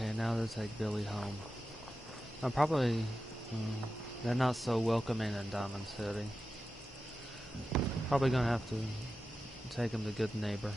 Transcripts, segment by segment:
Okay, now to take Billy home. I'm probably... they're not so welcoming in Diamond City. Probably gonna have to take him to Good Neighbor.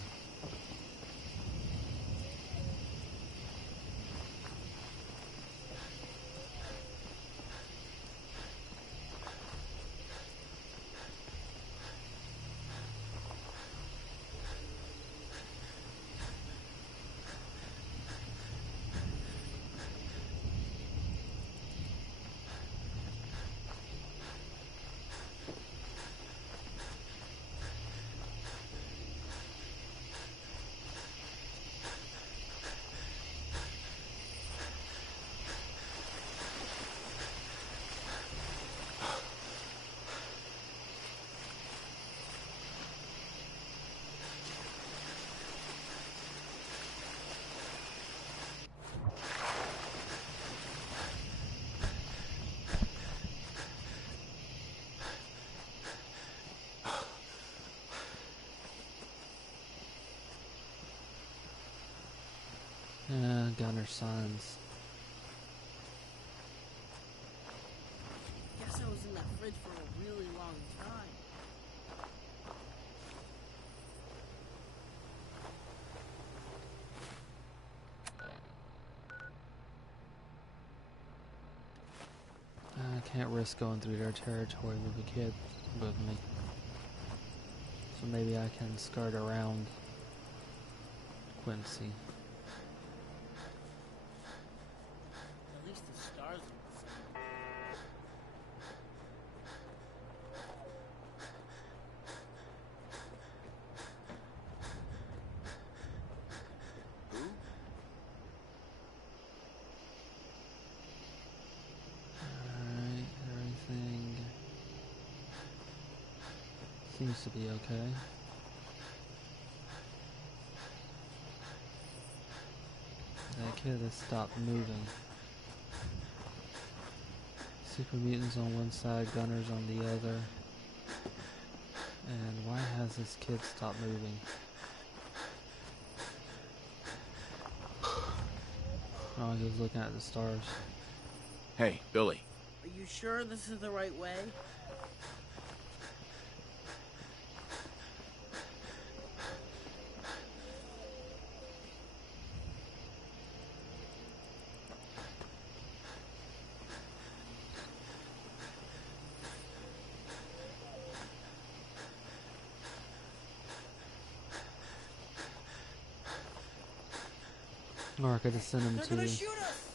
Gunner signs. Guess I was in that fridge for a really long time. I can't risk going through their territory with a kid with me. So maybe I can skirt around Quincy. At least the stars are the same. Who? Alright, everything seems to be okay. That kid has stopped moving. Super mutants on one side, gunners on the other. And why has this kid stopped moving? Oh, he was looking at the stars. Hey, Billy. Are you sure this is the right way? Or I could have sent him They're to gonna shoot us!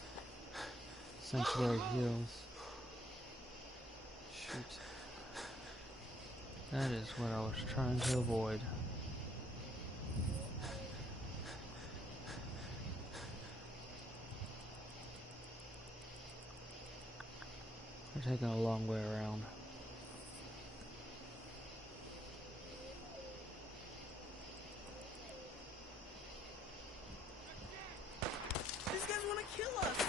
Sanctuary Hills. Shoot. That is what I was trying to avoid. We're taking a long way around. These guys wanna kill us!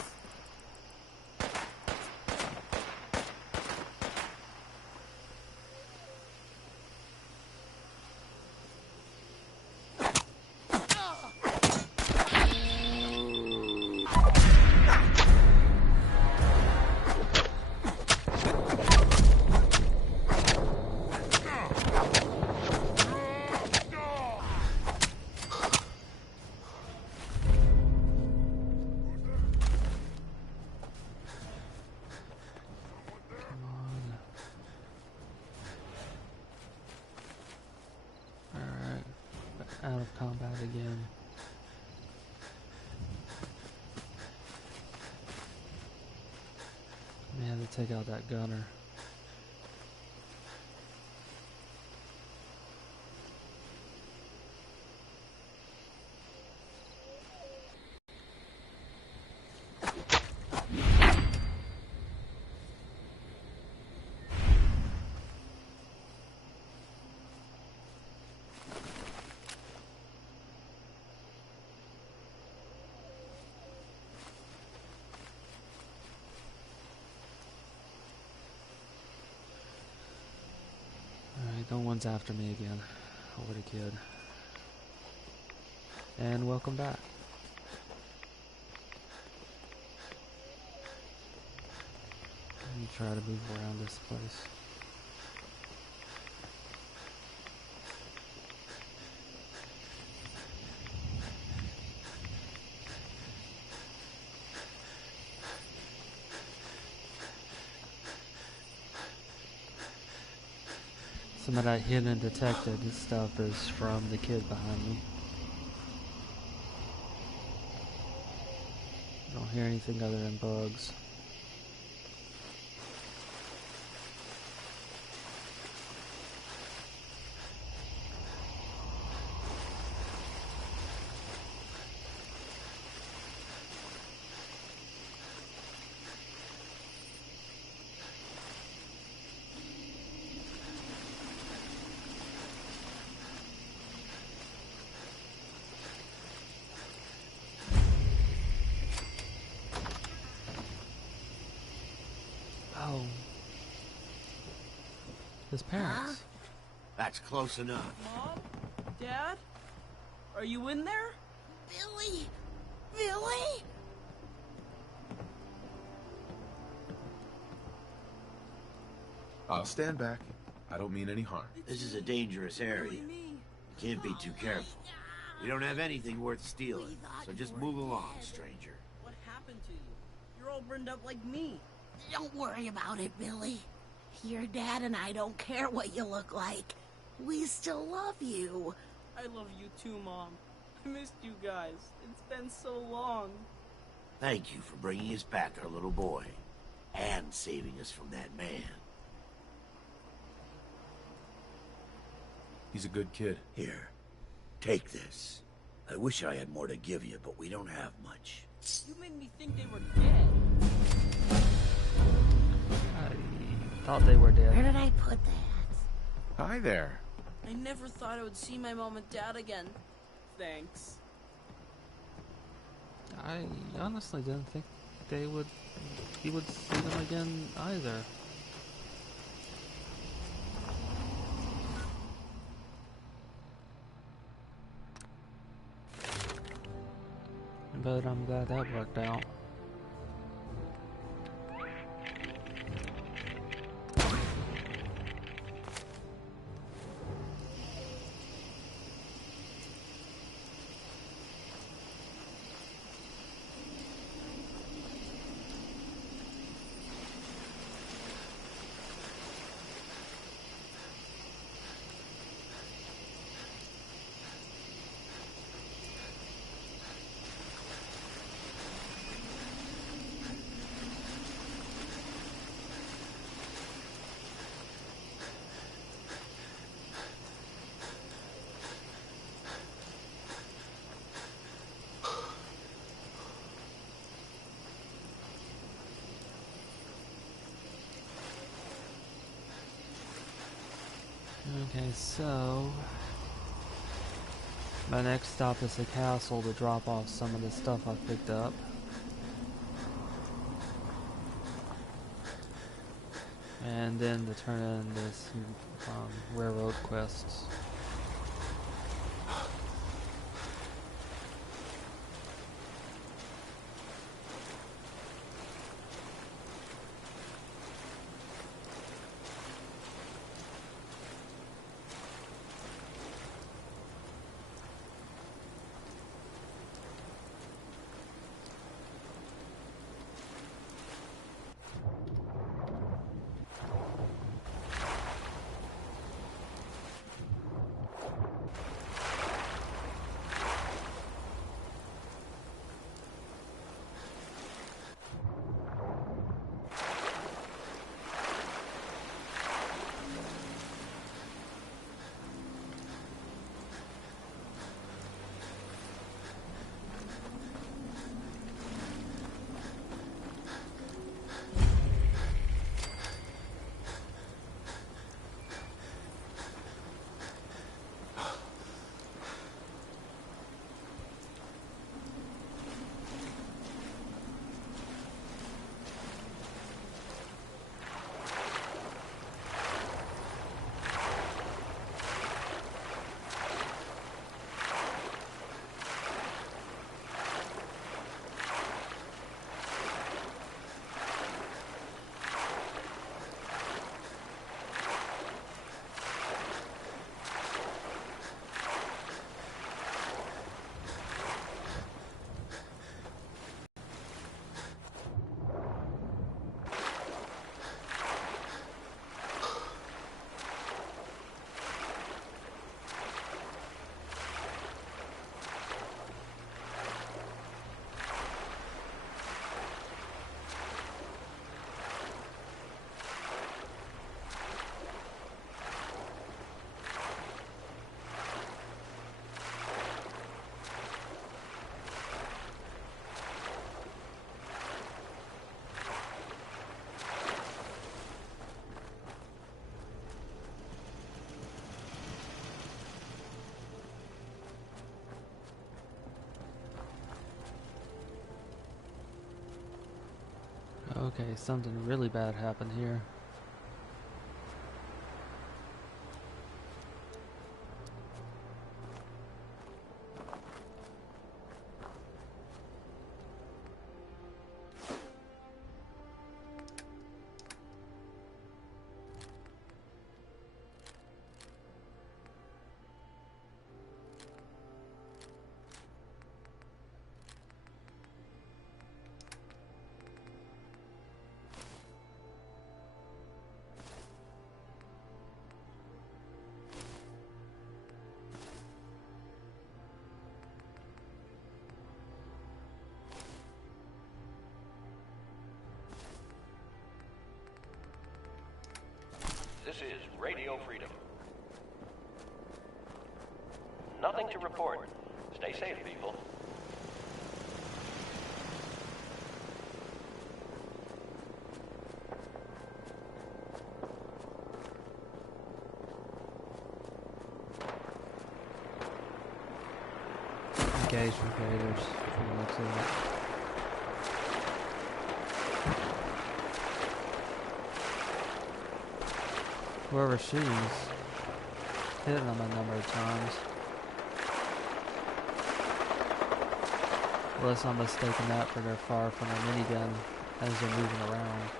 Out of combat again. We had to take out that gunner. No one's after me again. Oh, what a kid. And welcome back. me try to move around this place. Some of that hidden detected stuff is from the kid behind me. I don't hear anything other than bugs. Oh. His parents. That's close enough. Mom? Dad? Are you in there? Billy! Billy! I'll stand back. I don't mean any harm. This is a dangerous area. Really me? You can't be too careful. We don't have anything worth stealing, so just move along, stranger. What happened to you? You're all burned up like me. Don't worry about it, Billy. Your dad and I don't care what you look like. We still love you. I love you too, Mom. I missed you guys. It's been so long. Thank you for bringing us back our little boy, and saving us from that man. He's a good kid. Here, take this. I wish I had more to give you, but we don't have much. You made me think they were dead. I thought they were Where dead. did I put that? Hi there. I never thought I would see my mom and dad again. Thanks. I honestly didn't think he would see them again either. But I'm glad that worked out. Okay, so my next stop is the castle to drop off some of the stuff I picked up. And then to turn in this railroad quests. Okay, something really bad happened here. This is Radio Freedom. Nothing to report. Stay safe, people. Engage with raiders. From the looks of it. Whoever shooting is hitting them a number of times. Unless I'm mistaken that for their fire from their minigun as they're moving around.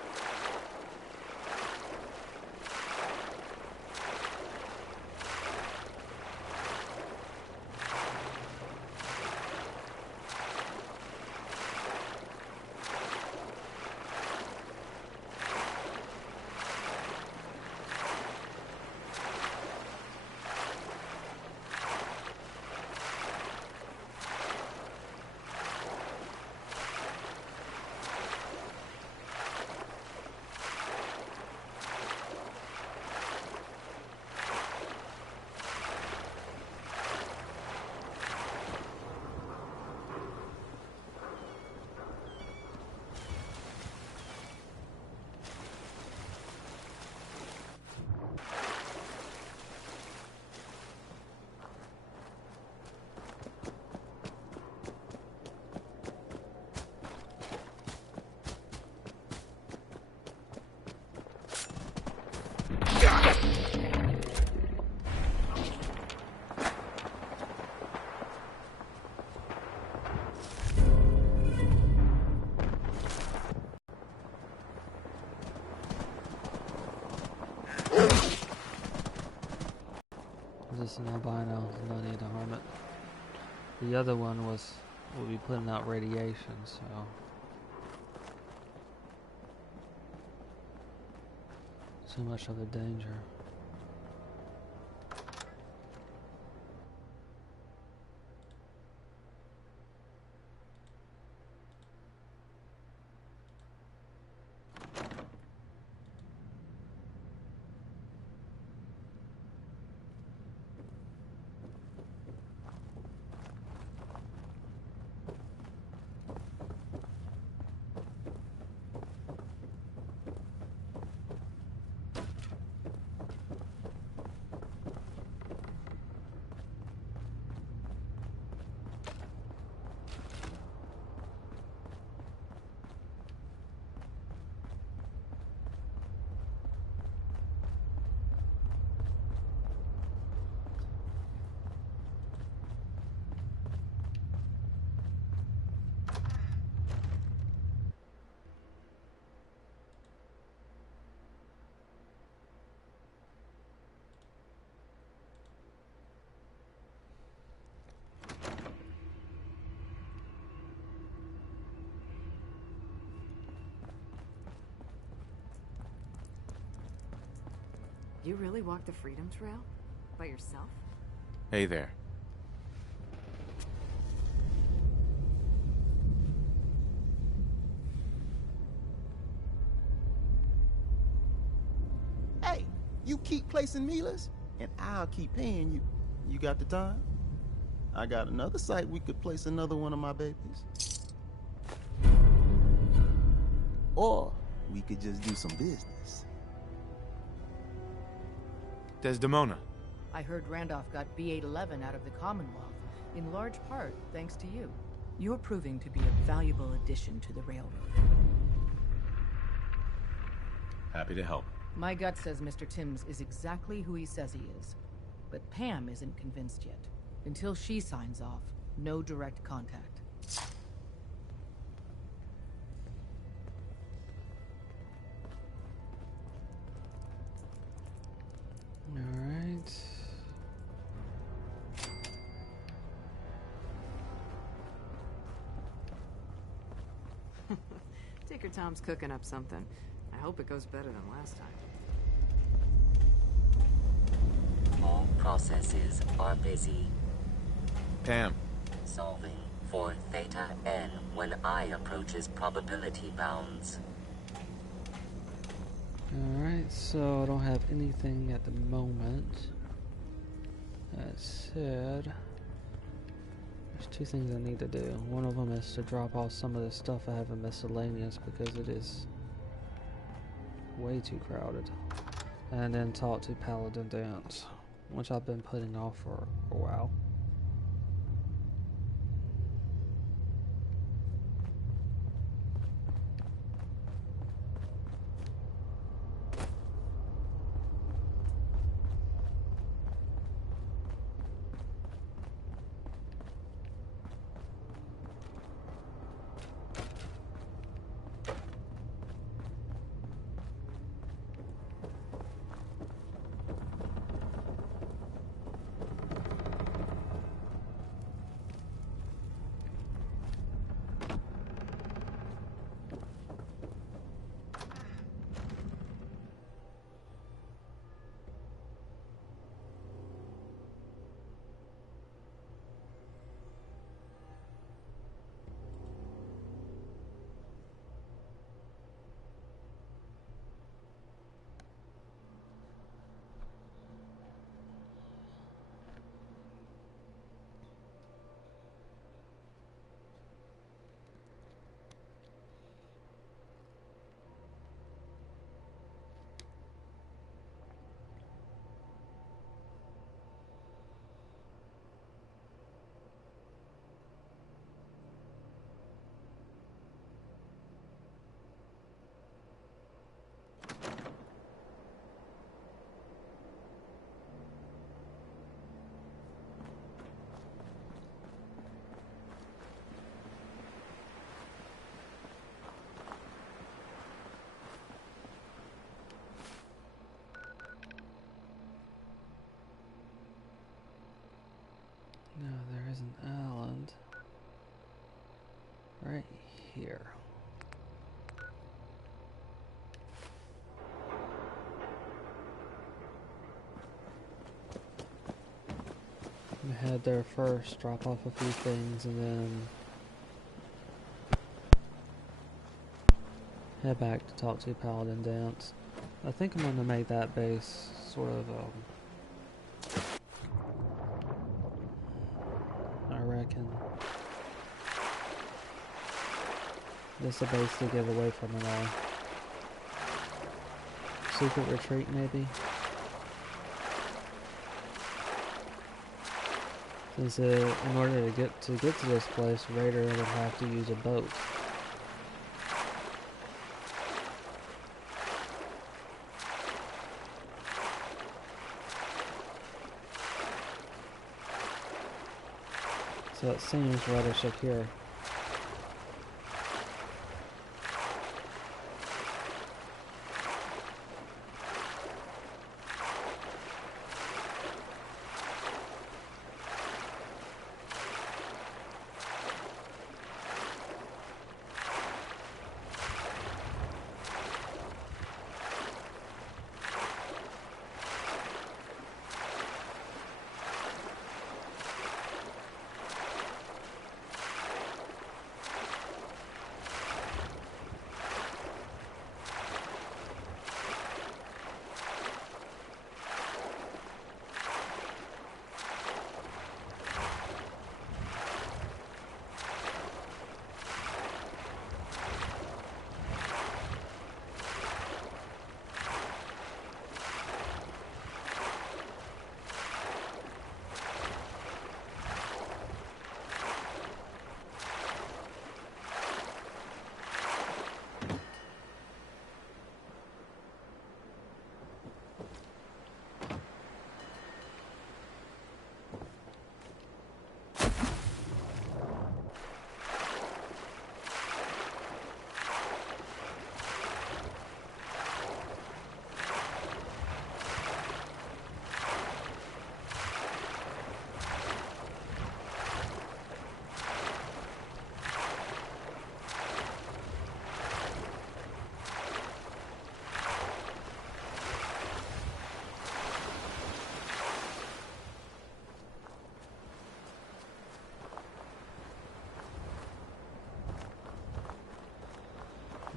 This is an albino, no need to harm it. The other one will be putting out radiation, so too much of a danger. You really walked the Freedom Trail? By yourself? Hey there. Hey, you keep placing mealers, and I'll keep paying you. You got the time? I got another site we could place another one of my babies. Or we could just do some business. Desdemona. I heard Randolph got B-811 out of the Commonwealth, in large part thanks to you. You're proving to be a valuable addition to the Railroad. You're proving to be a valuable addition to the Railroad. Happy to help. My gut says Mr. Timms is exactly who he says he is. But Pam isn't convinced yet. Until she signs off, no direct contact. Alright. Tinker Tom's cooking up something. I hope it goes better than last time. All processes are busy. Pam. Solving for theta n when I approaches probability bounds. Alright, so I don't have anything at the moment. That said, there's two things I need to do. One of them is to drop off some of the stuff I have in miscellaneous because it is way too crowded. And then talk to Paladin Danse, which I've been putting off for a while. No, there is an island right here. I'm gonna head there first, drop off a few things, and then head back to talk to Paladin Danse. I think I'm gonna make that base sort of I reckon this is a base to get away from it all. Secret retreat, maybe? Since in order to get to this place, Raider would have to use a boat. So it seems rather secure.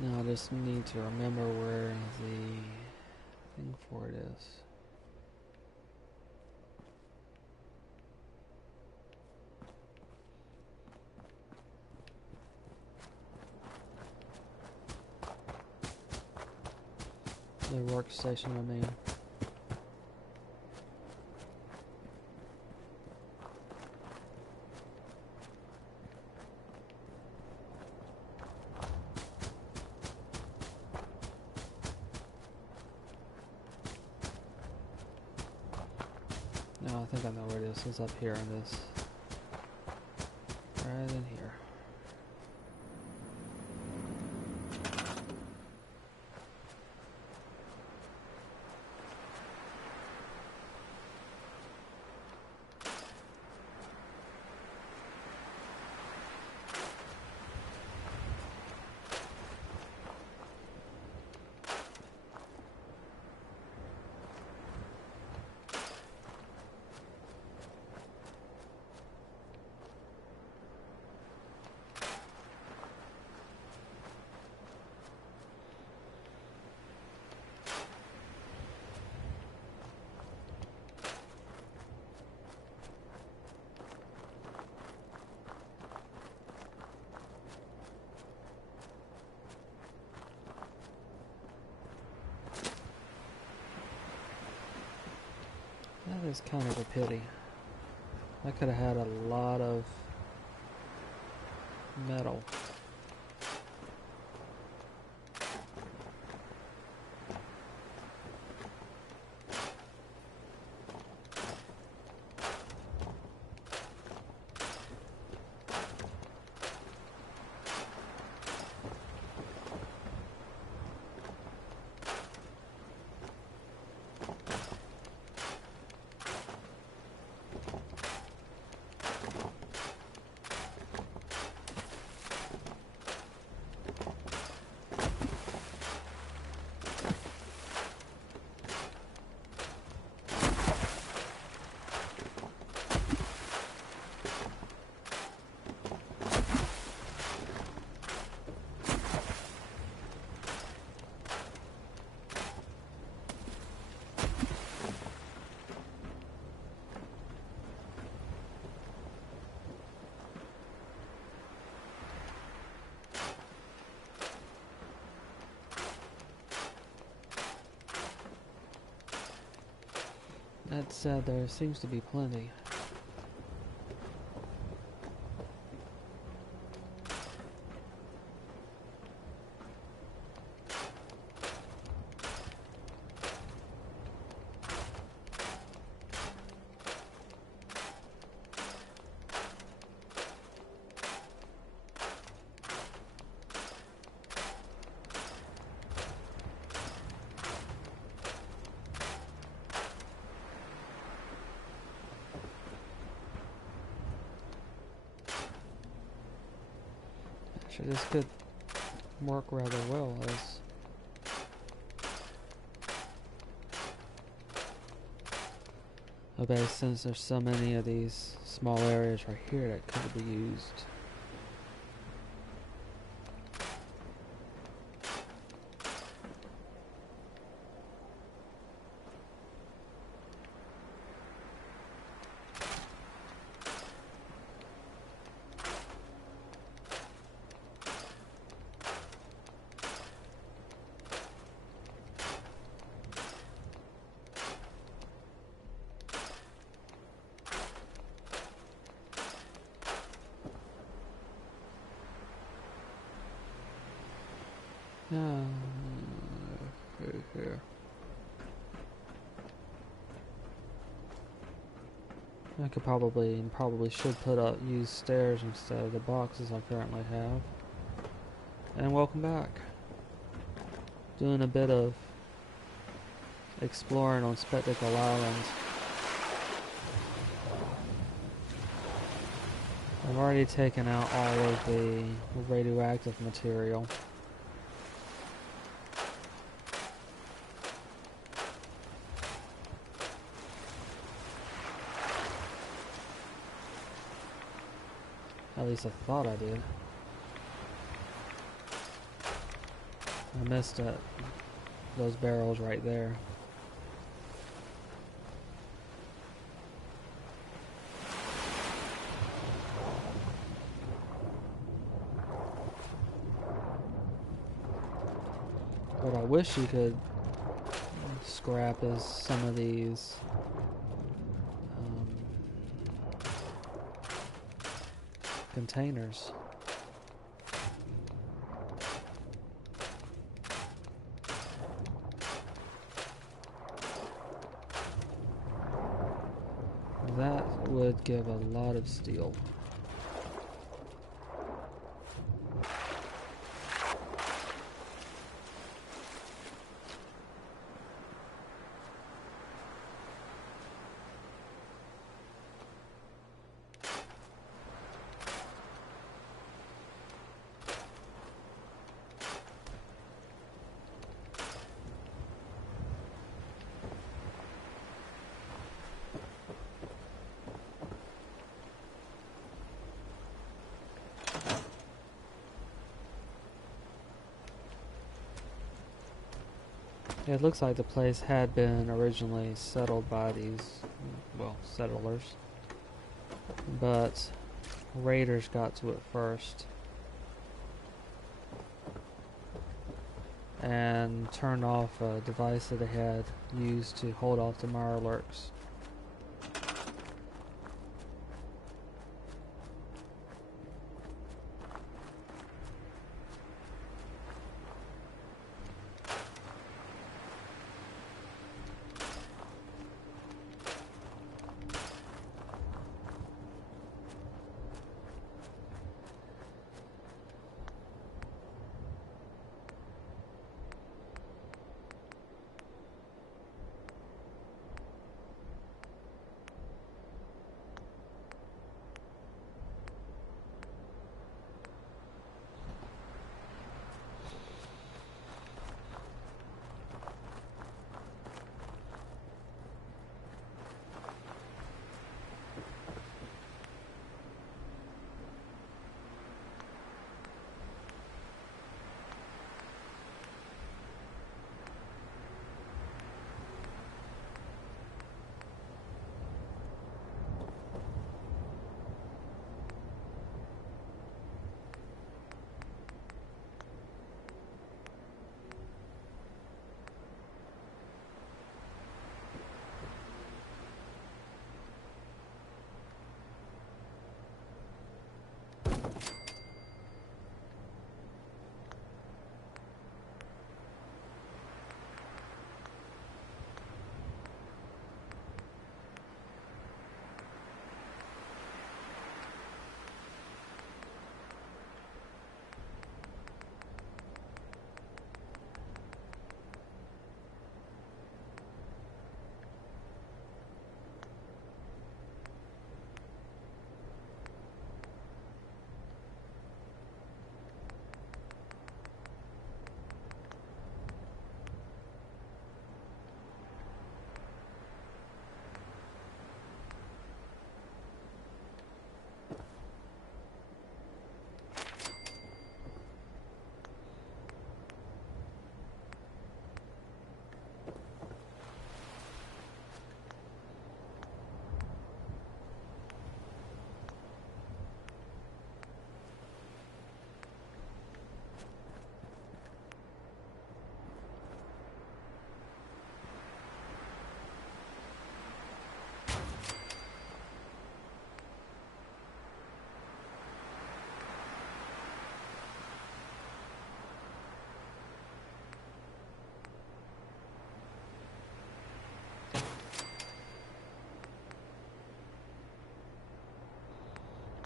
Now I just need to remember where the thing for it is. The workstation, I mean. No, I think I know where it is. It's up here in this. Right in here. That is kind of a pity. I could have had a lot of metal. That said, there seems to be plenty. Actually, this could work rather well as a base, since there's so many of these small areas right here that could be used. Here. I could probably should use stairs instead of the boxes I currently have. And welcome back. Doing a bit of exploring on Spectacle Island. I've already taken out all of the radioactive material. At least I thought I did. I missed it. Those barrels right there. What I wish you could scrap is some of these containers. That would give a lot of steel. It looks like the place had been originally settled by these, well, settlers. But raiders got to it first and turned off a device that they had used to hold off the Mirelurks.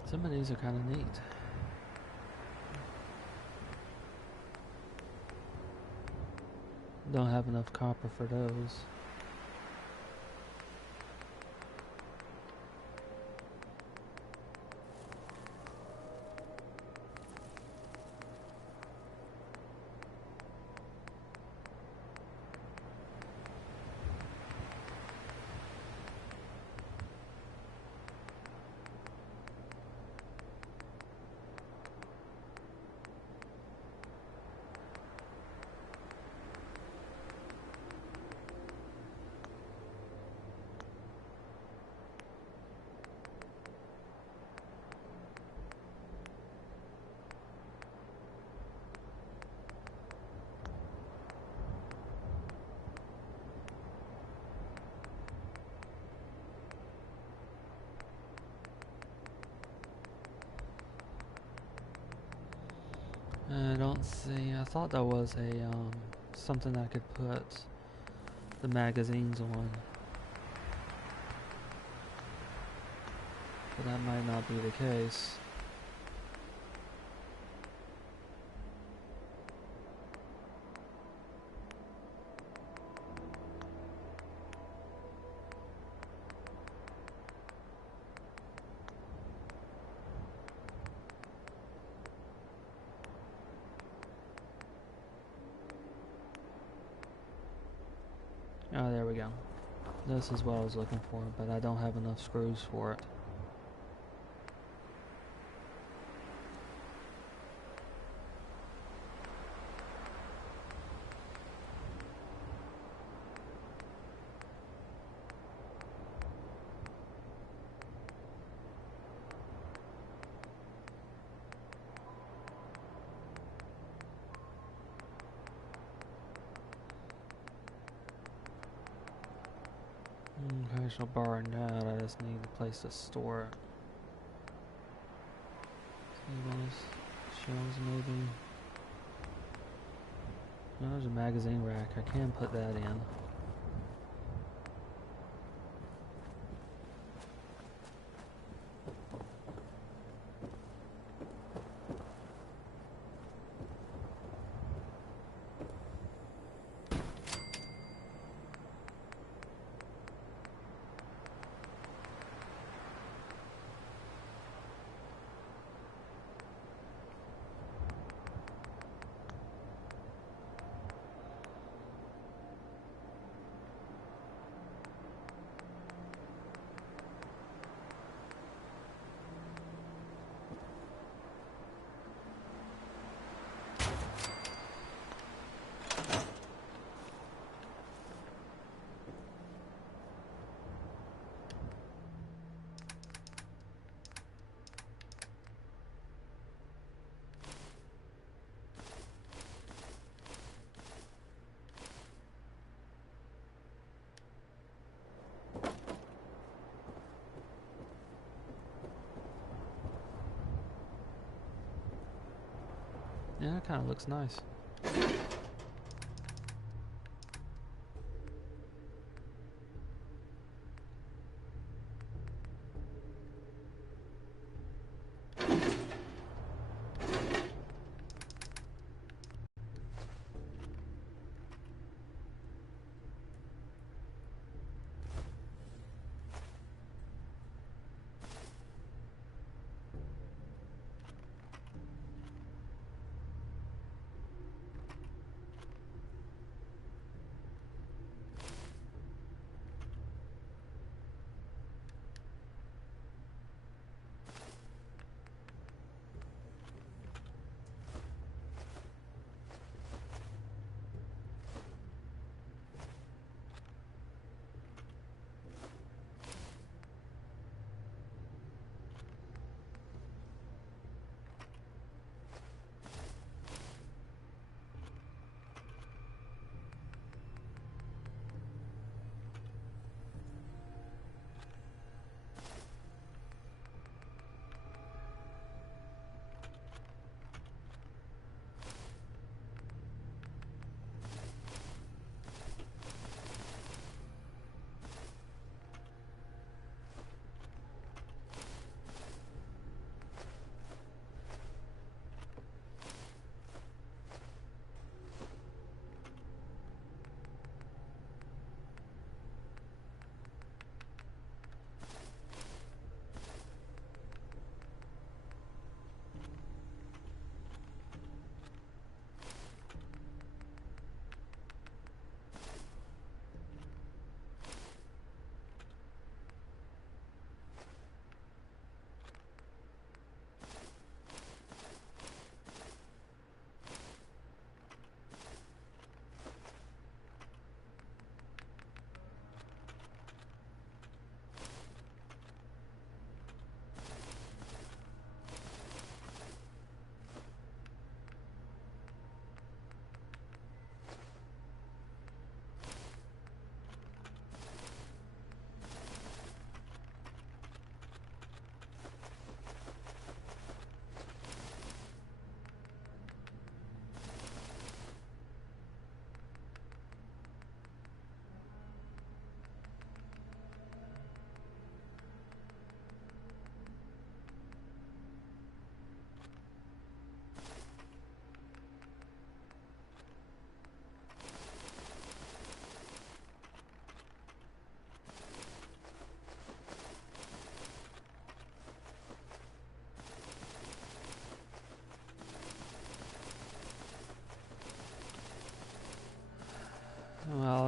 Some of these are kind of neat. Don't have enough copper for those. I don't see. I thought that was a something I could put the magazines on, but that might not be the case. Oh, there we go. This is what I was looking for, but I don't have enough screws for it. Okay, so borrow that. I just need a place to store it. Tables, shelves maybe. No, there's a magazine rack. I can put that in. Yeah, that kind of looks nice.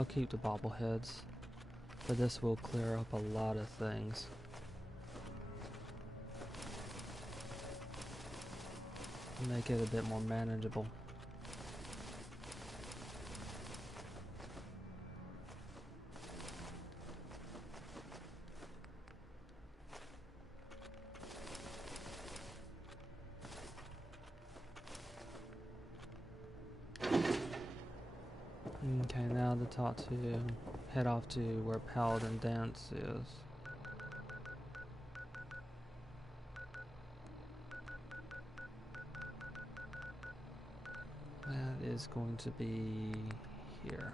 keep the bobbleheads, but this will clear up a lot of things. Make it a bit more manageable. Okay, now head off to where Paladin Danse is. That is going to be here.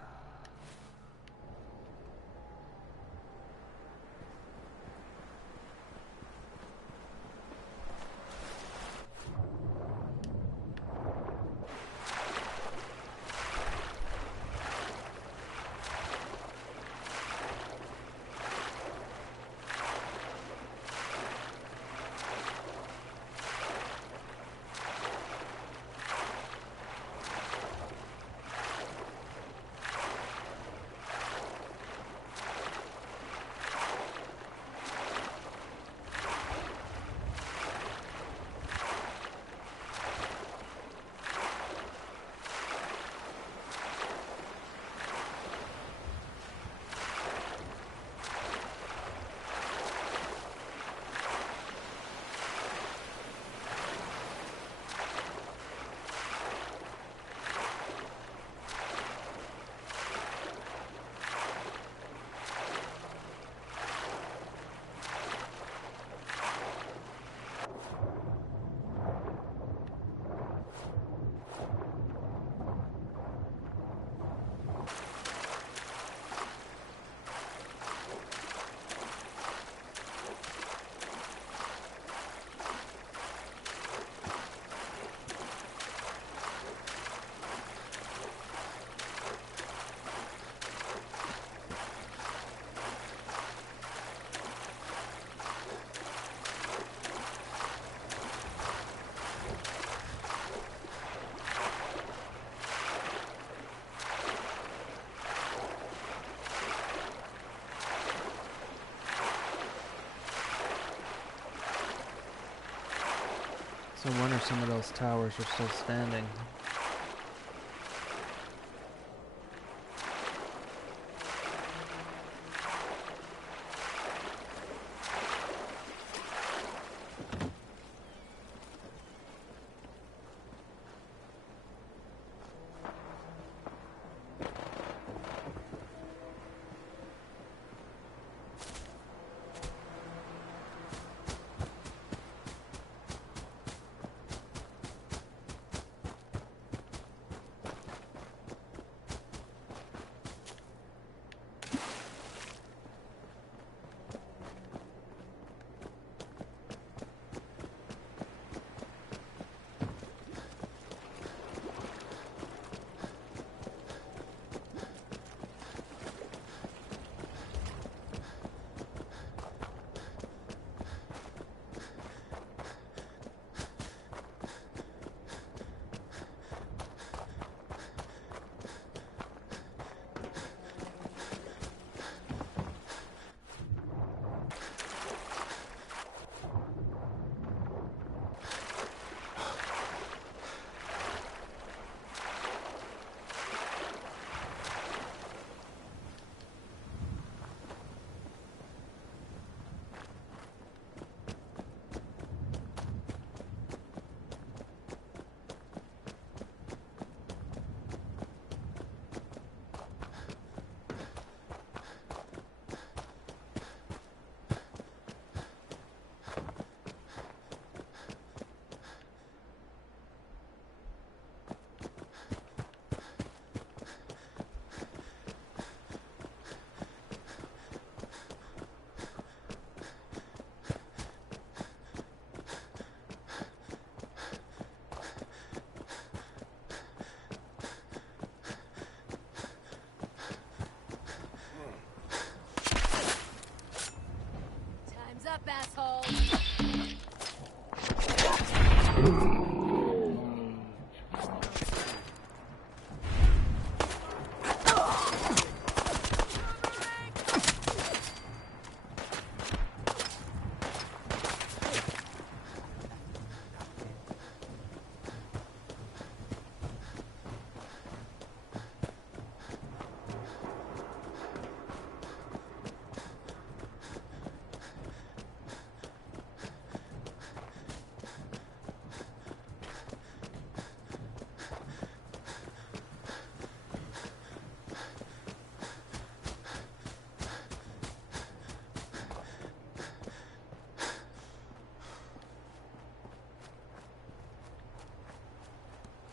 I wonder if some of those towers are still standing. up, asshole!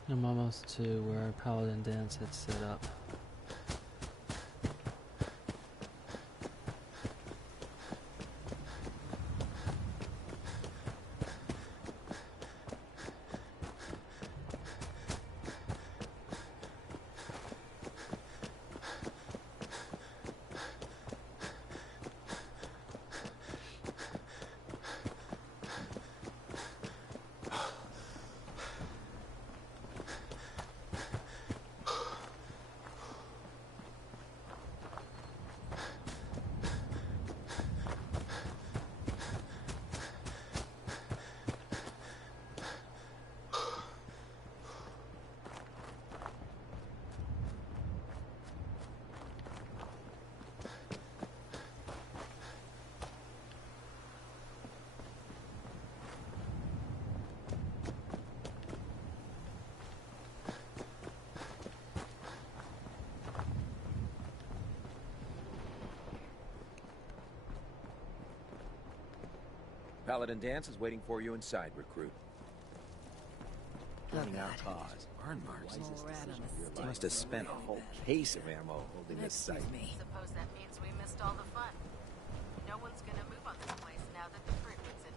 I'm almost to where Paladin Danse had set up. Paladin Danse is waiting for you inside, recruit. Running out of cause. Burn marks. You must have spent a whole case of ammo holding this site. Suppose that means we missed all the fun. No one's gonna move on this place now that the Brotherhood's in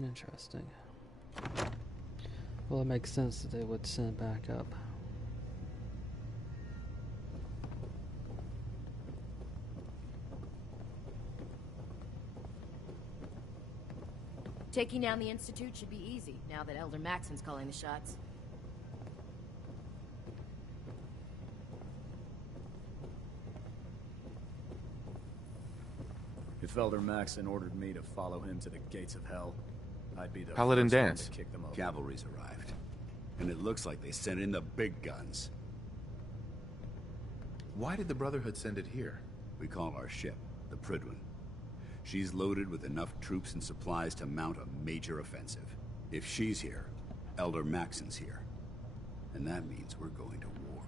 town. Interesting. Well, it makes sense that they would send back up. Taking down the Institute should be easy, now that Elder Maxon's calling the shots. If Elder Maxon ordered me to follow him to the gates of hell, I'd be the Paladin first one Danse. to kick them over. Cavalry's arrived. And it looks like they sent in the big guns. Why did the Brotherhood send it here? We call our ship the Prydwen. She's loaded with enough troops and supplies to mount a major offensive. If she's here, Elder Maxon's here. And that means we're going to war.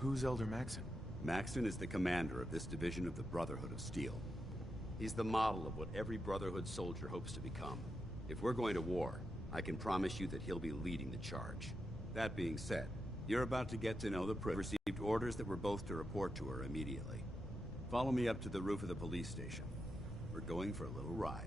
Who's Elder Maxon? Maxon is the commander of this division of the Brotherhood of Steel. He's the model of what every Brotherhood soldier hopes to become. If we're going to war, I can promise you that he'll be leading the charge. That being said, you're about to get to know the Prydwen. Received orders that we're both to report to her immediately. Follow me up to the roof of the police station. We're going for a little ride.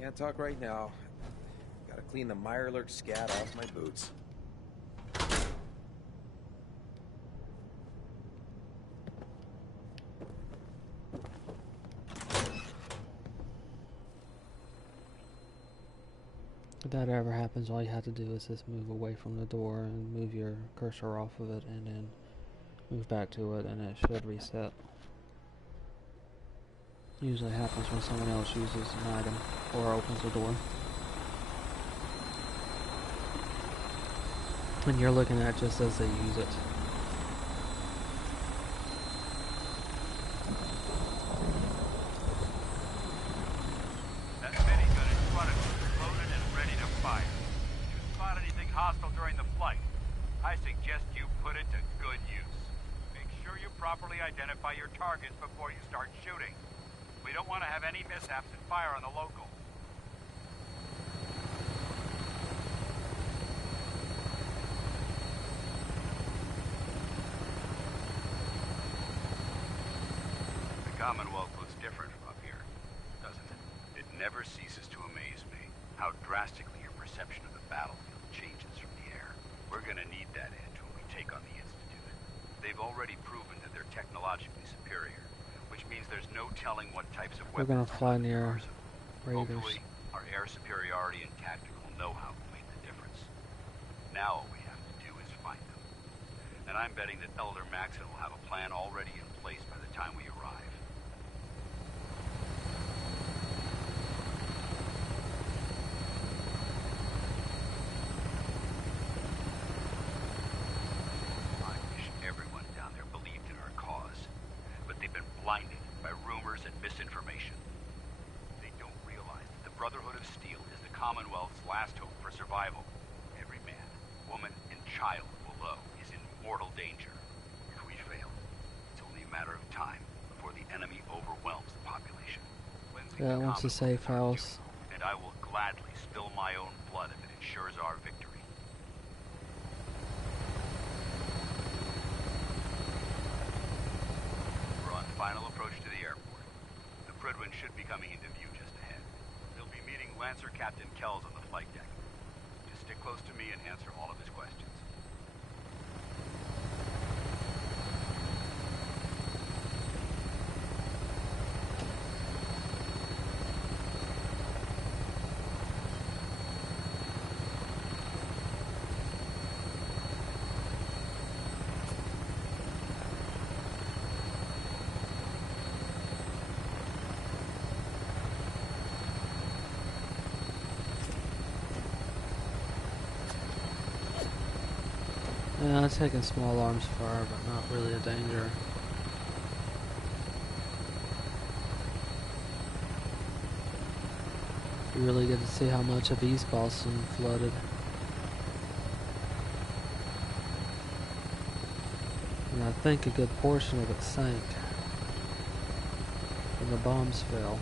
Can't talk right now. Gotta clean the Mirelurk scat off my boots. If that ever happens, all you have to do is just move away from the door and move your cursor off of it and then move back to it and it should reset. Usually happens when someone else uses an item or opens the door. And you're looking at it just as they use it. That minigun in front of you is loaded and ready to fire. If you spot anything hostile during the flight, I suggest you put it to good use. Make sure you properly identify your targets before you start shooting. We don't want to have any mishaps and fire on the local. The Commonwealth looks different from up here, doesn't it? It never ceases to amaze me how drastically your perception of the battlefield changes from the air. We're gonna need that edge when we take on the Institute. They've already proven that they're technologically superior, which means there's no telling what types of We're weapons. gonna fly near raiders. Hopefully, our air superiority and tactical know-how will make the difference. Now all we have to do is find them. And I'm betting that Elder Maxon will have a plan already in place by the time we arrive. I wish everyone down there believed in our cause, but they've been blinded by rumors and misinformation. They don't realize that the Brotherhood of Steel is the Commonwealth's last hope for survival. Every man, woman, and child below is in mortal danger. If we fail, it's only a matter of time before the enemy overwhelms the population. Yeah, it wants a safe house. And I will gladly spill my own blood if it ensures our victory. We're on final approach to the airport. The Prydwen should be coming into view just ahead. They'll be meeting Lancer Captain Kells on the flight deck. Just stick close to me and answer all of his questions. Yeah, taking small arms fire, but not really a danger. You really get to see how much of East Boston flooded. And I think a good portion of it sank when the bombs fell.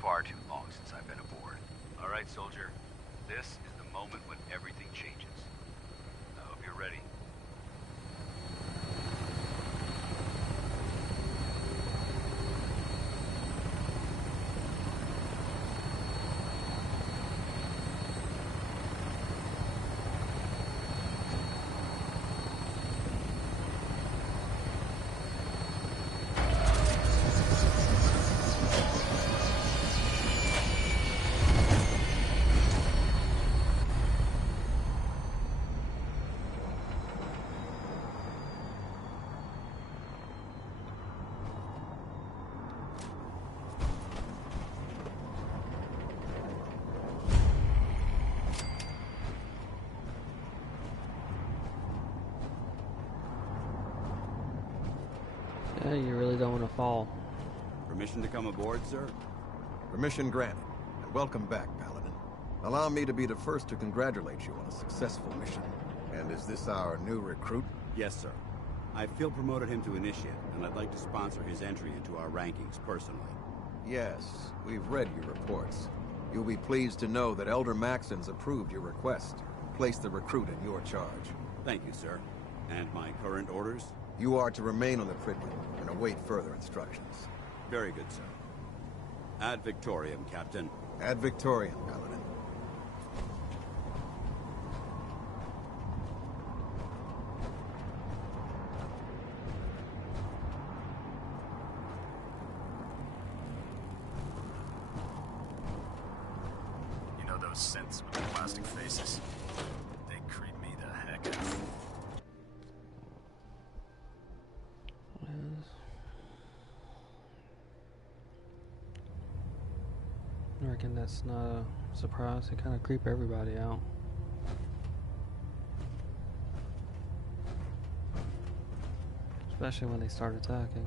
Far too long since I've been aboard. All right, soldier. This is the moment when everything changes. I hope you're ready. Yeah, you really don't want to fall. Permission to come aboard, sir? Permission granted, and welcome back, Paladin. Allow me to be the first to congratulate you on a successful mission. And is this our new recruit? Yes, sir. I feel promoted him to initiate, and I'd like to sponsor his entry into our rankings personally. Yes, we've read your reports. You'll be pleased to know that Elder Maxon's approved your request. Place the recruit in your charge. Thank you, sir. And my current orders? You are to remain on the Prydwen and await further instructions. Very good, sir. Ad Victoriam, Captain. Ad Victoriam, Paladin. You know those synths with the plastic faces? They creep me the heck out. I reckon that's not a surprise. They kind of creep everybody out. Especially when they start attacking.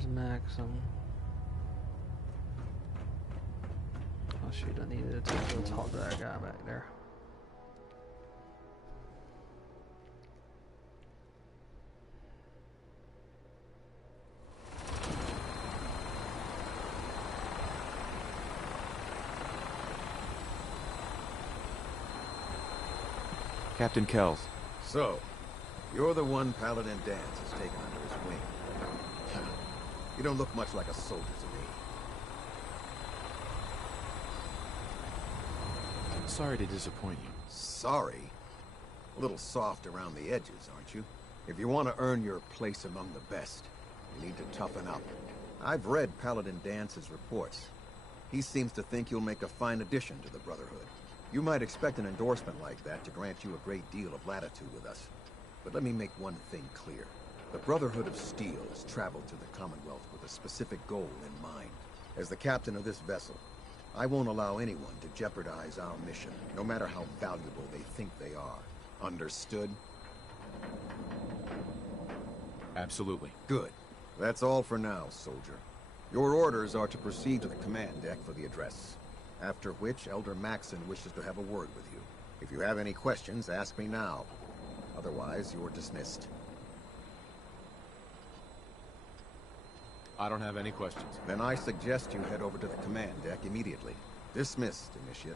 Where's Maxim? Oh shoot, I needed to go talk to that guy back there. Captain Kells. So, you're the one Paladin Danse has taken under his wing. You don't look much like a soldier to me. I'm sorry to disappoint you. Sorry? A little soft around the edges, aren't you? If you want to earn your place among the best, you need to toughen up. I've read Paladin Danse's reports. He seems to think you'll make a fine addition to the Brotherhood. You might expect an endorsement like that to grant you a great deal of latitude with us. But let me make one thing clear. The Brotherhood of Steel has traveled to the Commonwealth with a specific goal in mind. As the captain of this vessel, I won't allow anyone to jeopardize our mission, no matter how valuable they think they are. Understood? Absolutely. Good. That's all for now, soldier. Your orders are to proceed to the command deck for the address. After which, Elder Maxson wishes to have a word with you. If you have any questions, ask me now. Otherwise, you're dismissed. I don't have any questions. Then I suggest you head over to the command deck immediately. Dismissed, Initiate.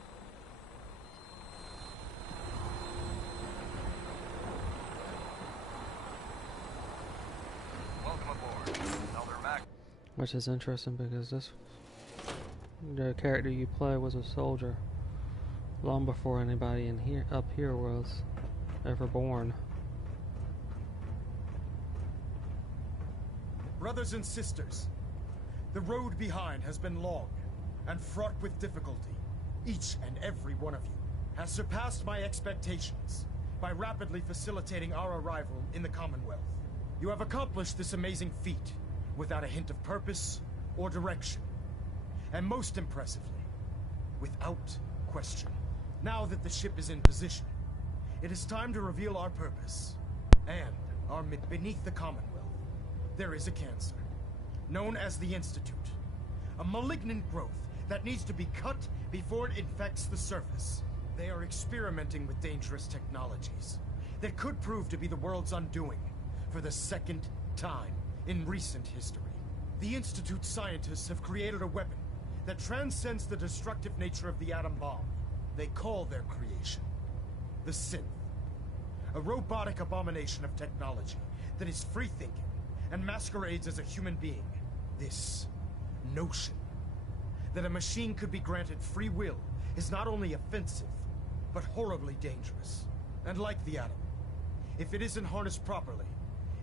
Welcome aboard, Elder Max. Which is interesting because the character you play was a soldier long before anybody in here up here was ever born. Brothers and sisters, the road behind has been long and fraught with difficulty. Each and every one of you has surpassed my expectations by rapidly facilitating our arrival in the Commonwealth. You have accomplished this amazing feat without a hint of purpose or direction. And most impressively, without question. Now that the ship is in position, it is time to reveal our purpose. And beneath the Commonwealth, there is a cancer, known as the Institute. A malignant growth that needs to be cut before it infects the surface. They are experimenting with dangerous technologies that could prove to be the world's undoing for the second time in recent history. The Institute scientists have created a weapon that transcends the destructive nature of the atom bomb. They call their creation the Synth. A robotic abomination of technology that is free-thinking and masquerades as a human being. This notion that a machine could be granted free will is not only offensive, but horribly dangerous. And like the atom, if it isn't harnessed properly,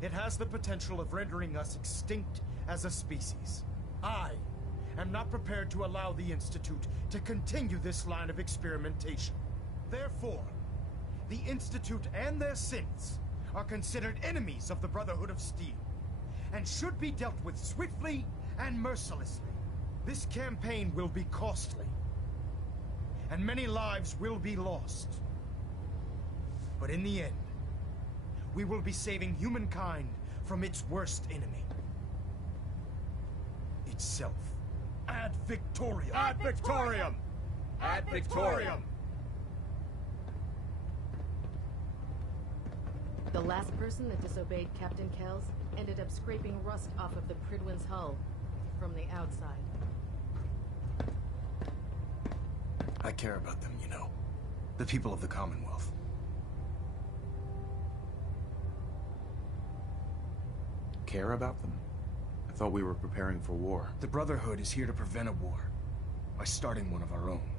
it has the potential of rendering us extinct as a species. I am not prepared to allow the Institute to continue this line of experimentation. Therefore, the Institute and their synths are considered enemies of the Brotherhood of Steel, and should be dealt with swiftly and mercilessly. This campaign will be costly, and many lives will be lost. But in the end, we will be saving humankind from its worst enemy. Itself. Ad Victoriam! Ad Victoriam! Ad Victoriam! The last person that disobeyed Captain Kells ended up scraping rust off of the Pridwin's hull from the outside. I care about them, you know. The people of the Commonwealth. Care about them? I thought we were preparing for war. The Brotherhood is here to prevent a war by starting one of our own.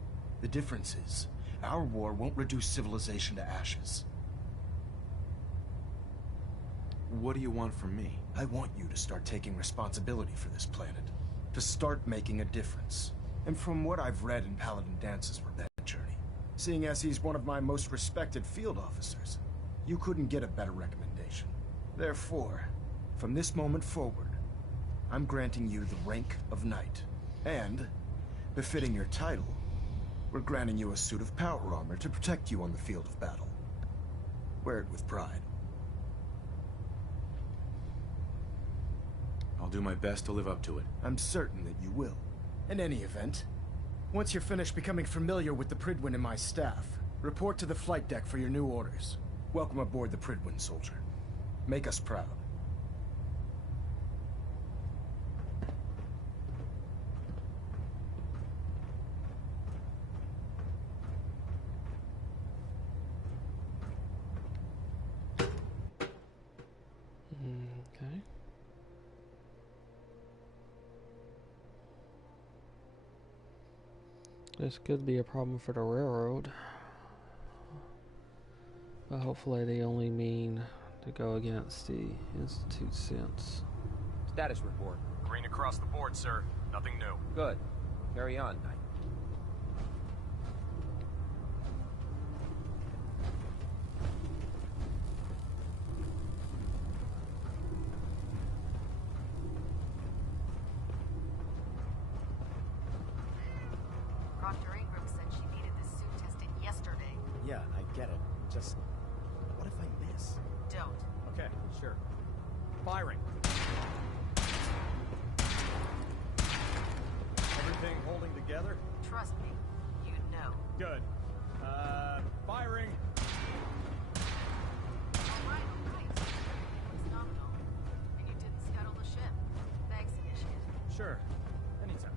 The difference is, our war won't reduce civilization to ashes. What do you want from me? I want you to start taking responsibility for this planet. To start making a difference. And from what I've read in Paladin Danse's revenge journey, seeing as he's one of my most respected field officers, you couldn't get a better recommendation. Therefore, from this moment forward, I'm granting you the rank of Knight. And, befitting your title, we're granting you a suit of power armor to protect you on the field of battle. Wear it with pride. I'll do my best to live up to it. I'm certain that you will. In any event, once you're finished becoming familiar with the Pridwin and my staff, report to the flight deck for your new orders. Welcome aboard the Pridwin, soldier. Make us proud. Okay. This could be a problem for the railroad. But hopefully they only mean to go against the Institute since. Status report. Green across the board, sir. Nothing new. Good. Carry on, Knight. Dr. Ingram said she needed this suit tested yesterday. Yeah, I get it. Just, what if I miss? Don't. Okay, sure. Firing. Everything holding together? Trust me, you know. Good. Firing. All right. Looks nominal. And you didn't scuttle the ship. Thanks, Initiate. Sure. Anytime.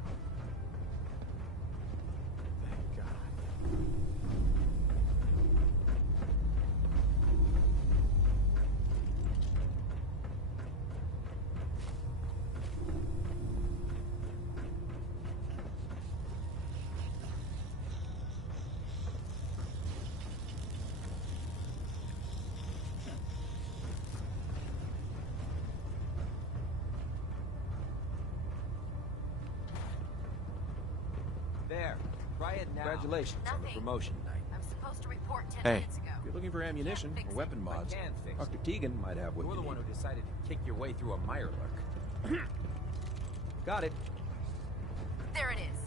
Thank God. There. Try it now. Congratulations on the promotion, Knight. I'm supposed to report 10 Hey. minutes ago. If you're looking for ammunition or weapon mods, Dr. Tegan might have what You're you the need. one who decided to kick your way through a Mirelurk. Got it. There it is.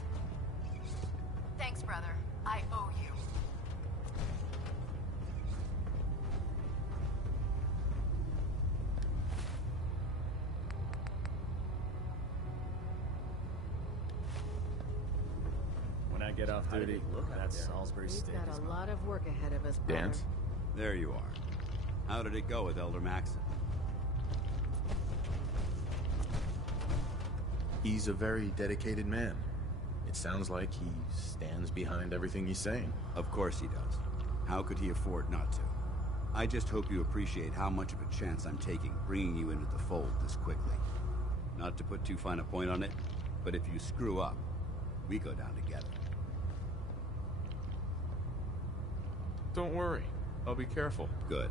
Thanks, brother. I owe you. When I get off How did duty, it look out that's there? Salisbury We've Steak. got a lot of work ahead of us, brother. Danse? There you are. How did it go with Elder Maxon? He's a very dedicated man. It sounds like he stands behind everything he's saying. Of course he does. How could he afford not to? I just hope you appreciate how much of a chance I'm taking bringing you into the fold this quickly. Not to put too fine a point on it, but if you screw up, we go down together. Don't worry. I'll be careful. Good.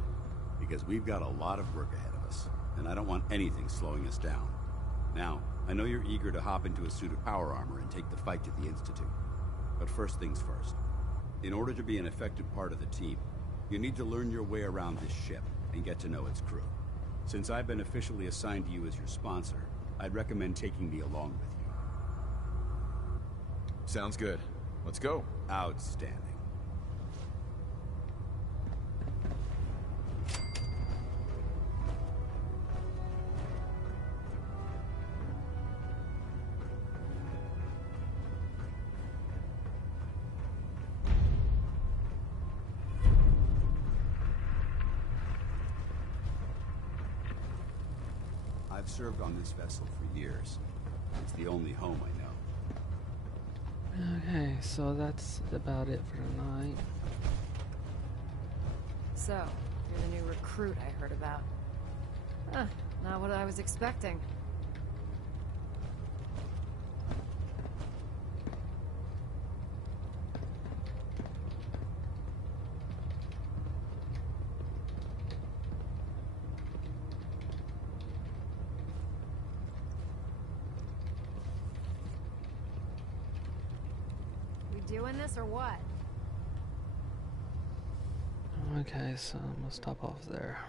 Because we've got a lot of work ahead of us, and I don't want anything slowing us down. Now, I know you're eager to hop into a suit of power armor and take the fight to the Institute. But first things first. In order to be an effective part of the team, you need to learn your way around this ship and get to know its crew. Since I've been officially assigned to you as your sponsor, I'd recommend taking me along with you. Sounds good. Let's go. Outstanding. I've served on this vessel for years. It's the only home I know. Okay, so that's about it for tonight. So, you're the new recruit I heard about. Huh, not what I was expecting. Doing this or what? Okay, so I'm gonna stop off there.